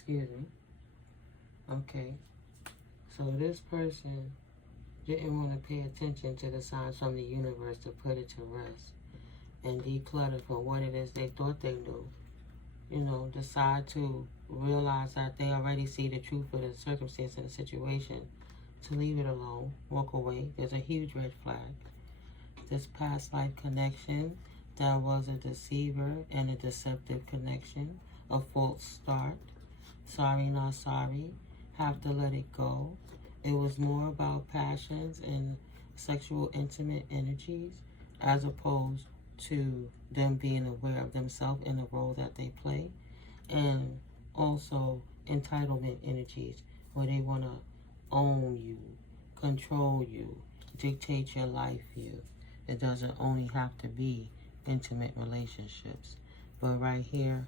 Excuse me. Okay. So this person didn't want to pay attention to the signs from the universe to put it to rest and declutter from what it is they thought they knew. You know, decide to realize that they already see the truth of the circumstance and the situation, to leave it alone, walk away. There's a huge red flag. This past life connection that was a deceiver and a deceptive connection, a false start. Sorry, not sorry. Have to let it go. It was more about passions and sexual intimate energies as opposed to them being aware of themselves and the role that they play, and also entitlement energies where they want to own you, control you, dictate your life view. It doesn't only have to be intimate relationships, but right here,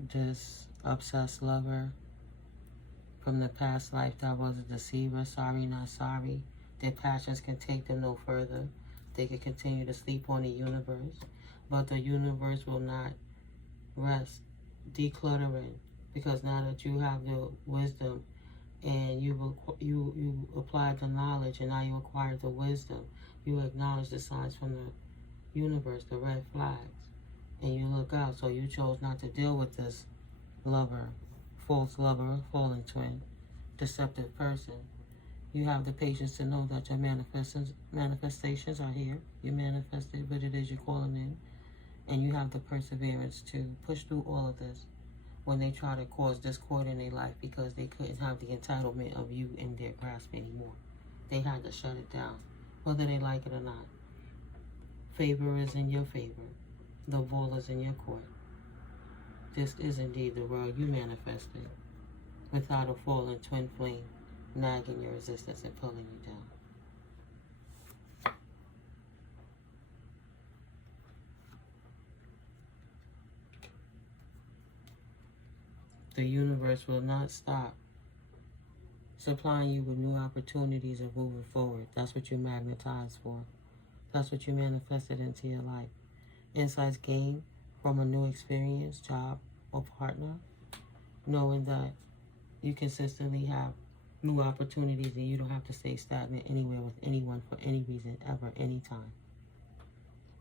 this obsessed lover from the past life that was a deceiver, sorry, not sorry. Their passions can take them no further. They can continue to sleep on the universe, but the universe will not rest decluttering, because now that you have the wisdom and you applied the knowledge and now you acquired the wisdom, you acknowledge the signs from the universe, the red flags, and you look out. So you chose not to deal with this lover, false lover, fallen twin, deceptive person. You have the patience to know that your manifestations are here. You manifested what it is you're calling in. And you have the perseverance to push through all of this when they try to cause discord in their life because they couldn't have the entitlement of you in their grasp anymore. They had to shut it down, whether they like it or not. Favor is in your favor. The ball is in your court. This is indeed the world you manifested, without a fallen twin flame nagging your resistance and pulling you down. The universe will not stop supplying you with new opportunities of moving forward. That's what you're magnetized for. That's what you manifested into your life. Insights gained from a new experience, job, or partner, knowing that you consistently have new opportunities and you don't have to stay stagnant anywhere with anyone for any reason, ever, anytime.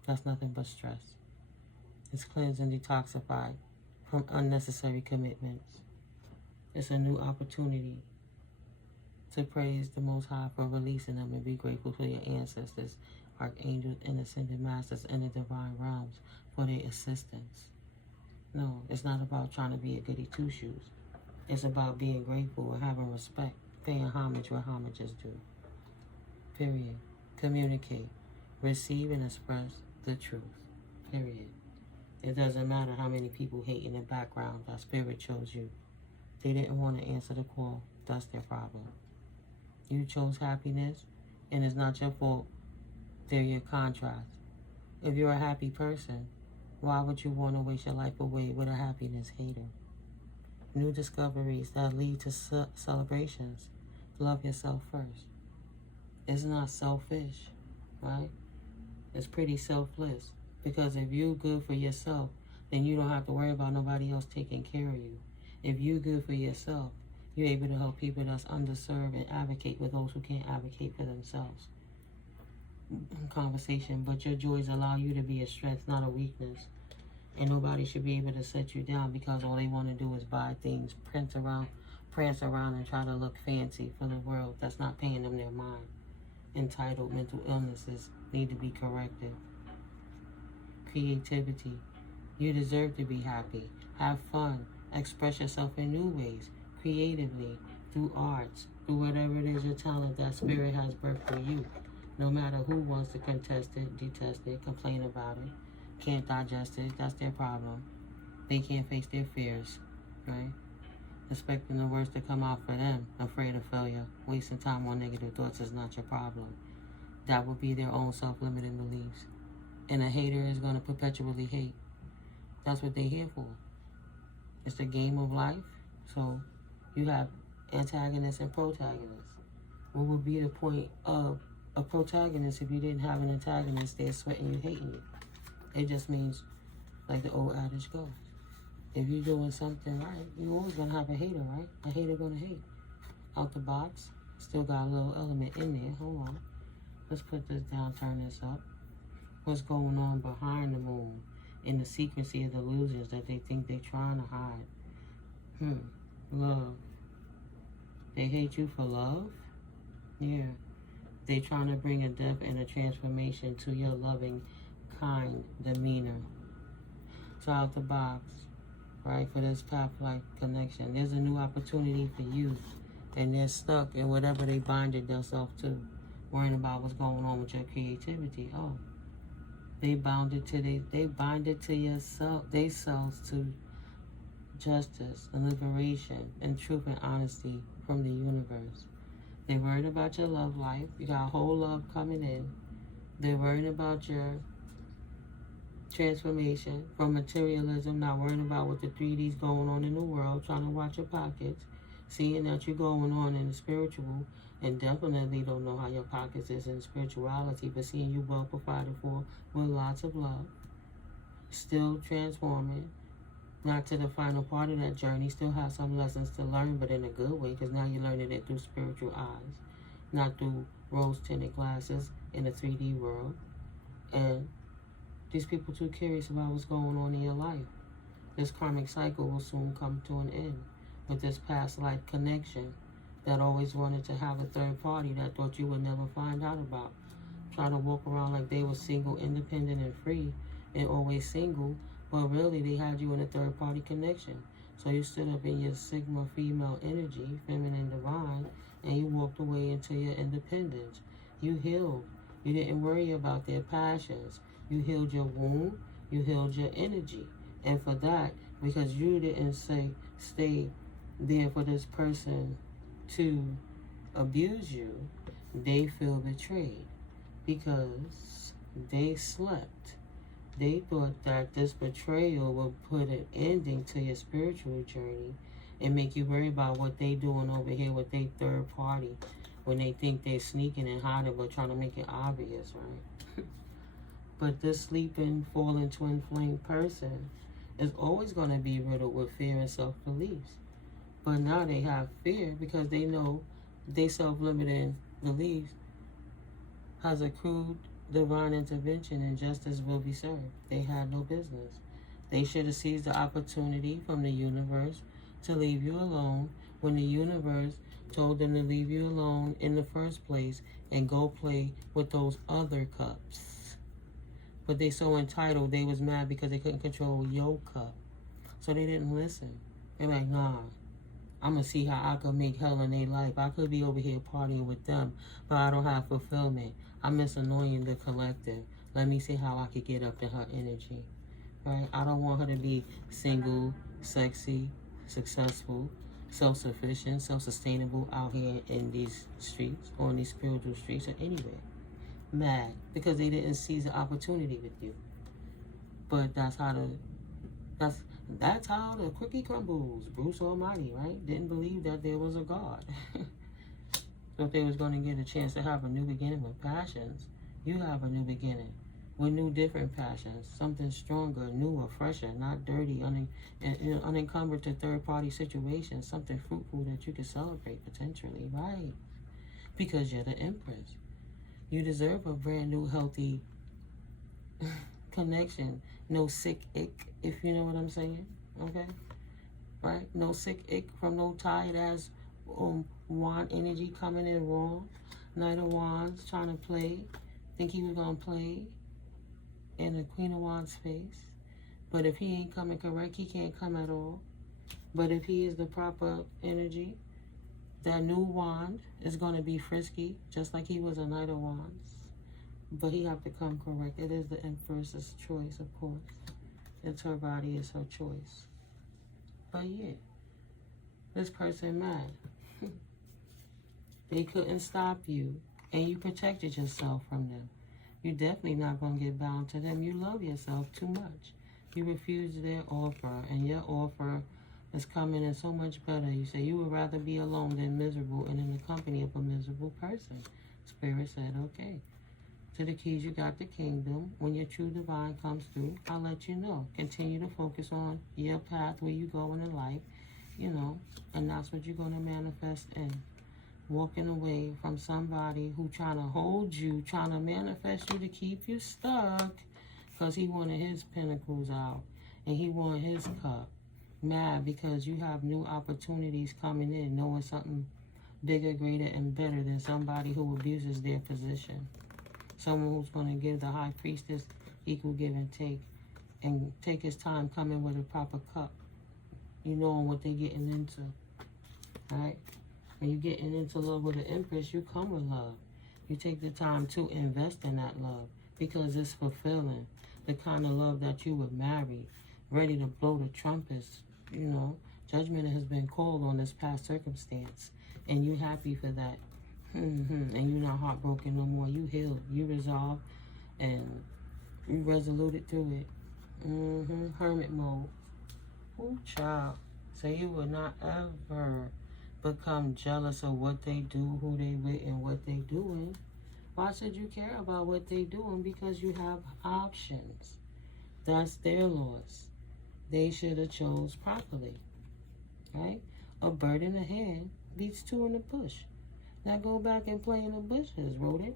That's nothing but stress. It's cleansed and detoxified from unnecessary commitments. It's a new opportunity to praise the Most High for releasing them and be grateful for your ancestors, archangels, and ascended masters in the divine realms for their assistance. No, it's not about trying to be a goody two-shoes. It's about being grateful and having respect, paying homage where homage is due. Period. Communicate, receive, and express the truth. Period. It doesn't matter how many people hate in the background. That spirit chose you. They didn't want to answer the call. That's their problem. You chose happiness, and it's not your fault. They're your contrast. If you're a happy person, why would you want to waste your life away with a happiness hater? New discoveries that lead to celebrations. Love yourself first. It's not selfish, right? It's pretty selfless. Because if you're good for yourself, then you don't have to worry about nobody else taking care of you. If you're good for yourself, you're able to help people that's underserved and advocate with those who can't advocate for themselves. Conversation, but your joys allow you to be a strength, not a weakness. And nobody should be able to set you down because all they want to do is buy things, prance around, and try to look fancy for the world. That's not paying them their mind. Entitled mental illnesses need to be corrected. Creativity. You deserve to be happy. Have fun. Express yourself in new ways, creatively, through arts, through whatever it is your talent that spirit has birthed for you. No matter who wants to contest it, detest it, complain about it, can't digest it, that's their problem. They can't face their fears, right? Expecting the worst to come out for them, afraid of failure, wasting time on negative thoughts is not your problem. That would be their own self-limiting beliefs. And a hater is going to perpetually hate. That's what they're here for. It's a game of life, so you have antagonists and protagonists. What would be the point of a protagonist if you didn't have an antagonist there sweating you, hating you? It just means, like the old adage goes, If you're doing something right, you're always going to have a hater, right? A hater going to hate. Out the box, still got a little element in there. Hold on. Let's put this down, turn this up. What's going on behind the moon in the secrecy of the illusions that they think they're trying to hide? Love. They hate you for love? Yeah. They trying to bring a depth and a transformation to your loving, kind demeanor. So out the box, right, for this path-like connection, there's a new opportunity for you. And they're stuck in whatever they binded themselves to, worrying about what's going on with your creativity. Oh, they binded to yourself, they selves to justice and liberation and truth and honesty from the universe. They're worried about your love life. You got a whole love coming in. They're worried about your transformation from materialism, not worrying about what the 3D's going on in the world, trying to watch your pockets, seeing that you're going on in the spiritual, and definitely don't know how your pockets is in spirituality, but seeing you well provided for with lots of love, still transforming, not to the final part of that journey, still have some lessons to learn, but in a good way, because now you're learning it through spiritual eyes, not through rose-tinted glasses in the 3D world. And these people too curious about what's going on in your life. This karmic cycle will soon come to an end with this past life connection that always wanted to have a third party that thought you would never find out about. Trying to walk around like they were single, independent, and free, and always single, but really they had you in a third party connection. So you stood up in your Sigma female energy, feminine divine, and you walked away into your independence. You healed. You didn't worry about their passions. You healed your wound. You healed your energy. And for that, because you didn't stay there for this person to abuse you, they feel betrayed because they slept. They thought that this betrayal would put an ending to your spiritual journey and make you worry about what they doing over here with their third party when they think they're sneaking and hiding but trying to make it obvious, right? But this sleeping, falling twin flame person is always going to be riddled with fear and self-beliefs. But now they have fear because they know they self-limiting beliefs has accrued divine intervention and justice will be served. They had no business. They should have seized the opportunity from the universe to leave you alone when the universe told them to leave you alone in the first place and go play with those other cups. But they so entitled, they was mad because they couldn't control your cup. So they didn't listen. They're like, nah, I'm going to see how I could make hell in their life. I could be over here partying with them, but I don't have fulfillment. I miss annoying the collective. Let me see how I could get up in her energy. Right? I don't want her to be single, sexy, successful, self-sufficient, self-sustainable out here in these streets, or in these spiritual streets, or anywhere. Mad because they didn't seize the opportunity with you. But that's how the cookie crumbles. Bruce Almighty, right? Didn't believe that there was a God. So if they was going to get a chance to have a new beginning with passions, you have a new beginning with new different passions, something stronger, newer, fresher, not dirty, unencumbered to third-party situations, something fruitful that you can celebrate potentially, right? Because you're the Empress. You deserve a brand new, healthy connection. No sick ick, if you know what I'm saying, okay? Right? No sick ick from no tired-ass wand energy coming in wrong. Knight of Wands trying to play. Think he was going to play in the Queen of Wands face. But if he ain't coming correct, he can't come at all. But if he is the proper energy, that new wand is going to be frisky, just like he was a Knight of Wands. But he have to come correct. It is the Empress's choice, of course. It's her body, it's her choice. But yeah, this person mad. They couldn't stop you, and you protected yourself from them. You're definitely not going to get bound to them. You love yourself too much. You refused their offer, and your offer is coming in so much better. You say you would rather be alone than miserable and in the company of a miserable person. Spirit said, okay. To the keys, you got the kingdom. When your true divine comes through, I'll let you know. Continue to focus on your path where you go in life, you know, and that's what you're going to manifest in. Walking away from somebody who trying to hold you, trying to manifest you to keep you stuck, because he wanted his pinnacles out and he wanted his cup. Mad because you have new opportunities coming in, knowing something bigger, greater, and better than somebody who abuses their position. Someone who's going to give the high priestess equal give and take his time coming with a proper cup. You knowing what they're getting into, right? When you're getting into love with an empress, you come with love. You take the time to invest in that love because it's fulfilling. The kind of love that you would marry, ready to blow the trumpets, you know. Judgment has been called on this past circumstance, and you happy for that. And you're not heartbroken no more. You healed, you resolved, and you resoluted through it. Hermit mode. Ooh, child. So you will not ever become jealous of what they do, who they with, and what they doing. Why should you care about what they doing? Because you have options. That's their loss. They should have chose properly, right? A bird in the hand beats two in the bush. Now go back and play in the bushes, rodent.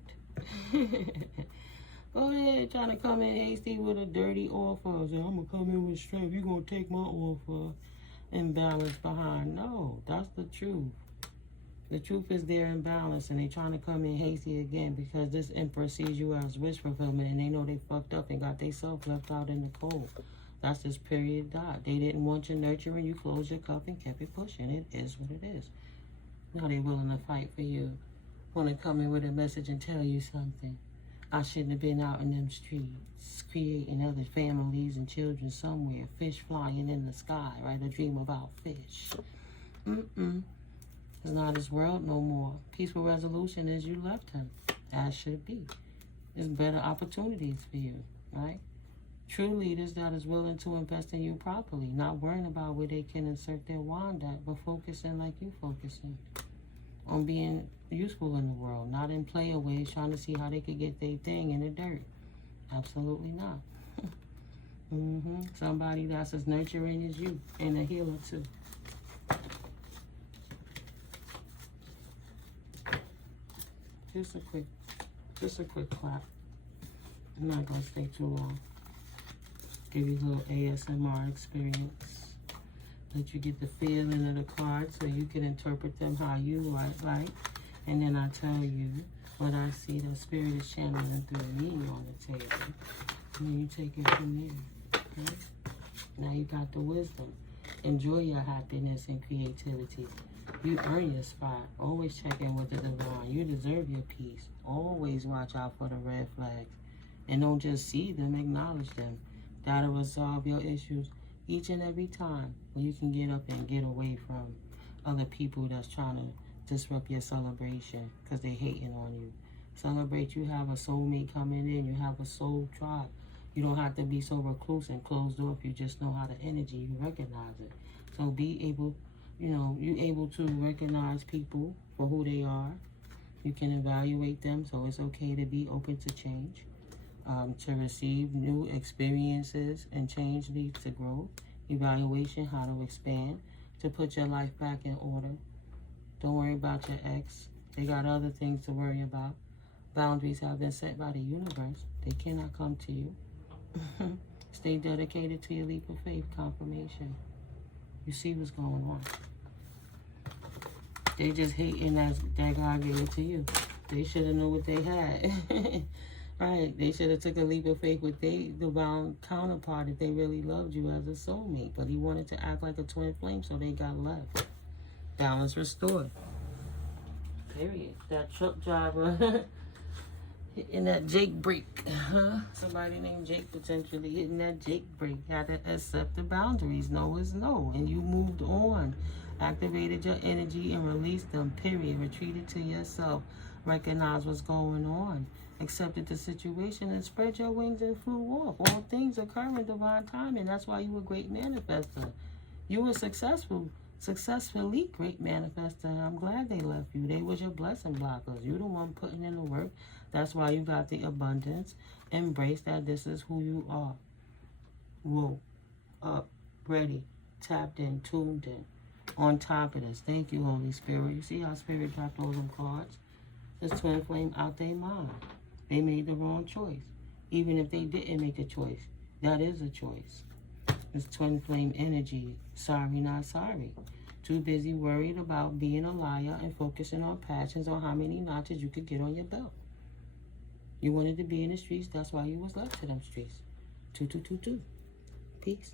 Go ahead, trying to come in hasty with a dirty offer. Say, I'm going to come in with strength. You're going to take my offer and balance behind. No, that's the truth. The truth is they're in balance, and they're trying to come in hasty again because this emperor sees you as wish fulfillment, and they know they fucked up and got themselves left out in the cold. That's this period dot. They didn't want you nurturing. You closed your cup and kept it pushing. It is what it is. Now they're willing to fight for you. Want to come in with a message and tell you something. I shouldn't have been out in them streets, creating other families and children somewhere. Fish flying in the sky, right? A dream about fish. It's not his world no more. Peaceful resolution is you left him. As should be. There's better opportunities for you, right? True leaders that is willing to invest in you properly, not worrying about where they can insert their wand at, but focusing like you focusing on being useful in the world, not in player ways, trying to see how they could get their thing in the dirt. Absolutely not. Somebody that's as nurturing as you, and a healer too. Just a quick clap. I'm not gonna stay too long. Give you a little ASMR experience. Let you get the feeling of the cards so you can interpret them how you like. And then I tell you what I see the spirit is channeling through me on the table. And then you take it from there. Okay? Now you got the wisdom. Enjoy your happiness and creativity. You earn your spot. Always check in with the divine. You deserve your peace. Always watch out for the red flags. And don't just see them, acknowledge them. That'll resolve your issues each and every time when you can get up and get away from other people that's trying to disrupt your celebration because they hating on you. Celebrate. You have a soulmate coming in. You have a soul tribe. You don't have to be so recluse and closed off. You just know how the energy, you recognize it. So be able, you able to recognize people for who they are. You can evaluate them, so it's okay to be open to change. To receive new experiences, and change leads to growth. Evaluation, how to expand, to put your life back in order. Don't worry about your ex. They got other things to worry about. Boundaries have been set by the universe. They cannot come to you. Stay dedicated to your leap of faith confirmation. You see what's going on. They just hating that God gave it to you. They should have known what they had. Right, they should have took a leap of faith with their divine counterpart if they really loved you as a soulmate. But he wanted to act like a twin flame, so they got left. Balance restored. Period. That truck driver hitting that Jake brake. Somebody named Jake potentially hitting that Jake brake. Had to accept the boundaries. No is no. And you moved on. Activated your energy and released them. Period. Retreated to yourself. Recognize what's going on. Accepted the situation and spread your wings and flew off. All things occur in divine timing. That's why you a great manifester. You were successful Successfully, great manifester. I'm glad they left you. They was your blessing blockers. You the one putting in the work. That's why you got the abundance. Embrace that this is who you are. Whoa. Up. Ready. Tapped in. Tuned in. On top of this. Thank you, Holy Spirit. You see how Spirit dropped all them cards? This twin flame out their mind. They made the wrong choice. Even if they didn't make a choice, that is a choice. It's twin flame energy. Sorry, not sorry. Too busy worried about being a liar and focusing on passions on how many notches you could get on your belt. You wanted to be in the streets. That's why you was left to them streets. 2222. Peace.